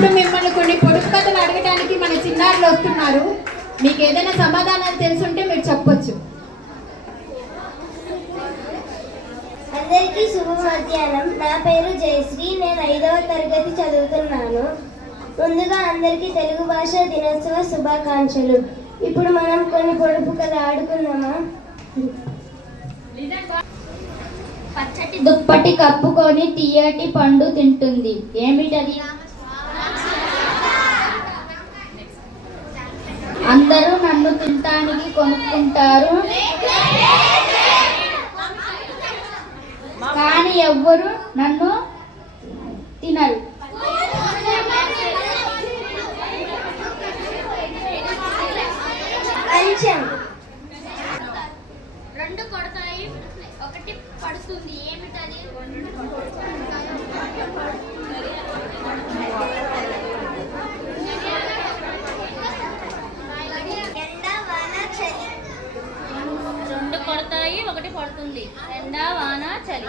ఇప్పుడు మిమ్మల్ని కొన్ని పొడుపు కథలు అడగడానికి మన చిన్నారులు వస్తున్నారు. మీకు ఏదైనా సమాధానాలు తెలుసుంటే మీరు చెప్పొచ్చు. అందరికీ శుభ మధ్యాహ్నం. నా పేరు జయశ్రీ. నేను 5వ తరగతి చదువుతున్నాను. ముందుగా అందరికీ తెలుగు భాష దినోత్సవ శుభాకాంక్షలు. ఇప్పుడు మనం కొన్ని పొడుపు కథ ఆడుకుందామా? పచ్చటి దుప్పటి కప్పుకొని తీయటి పండు తింటుంది. ఏమిటది? అందరూ నన్ను తినటానికి కొనుక్కుంటారు, కానీ ఎవ్వరు నన్ను తినరు. అంచం. రెండు కొడతాయి, ఒకటి పడుతుంది. ఏమిటది? ఎండ, వాన, చలి. రెండు కొడతాయి, ఒకటి పడుతుంది. ఎండ, వాన, చలి.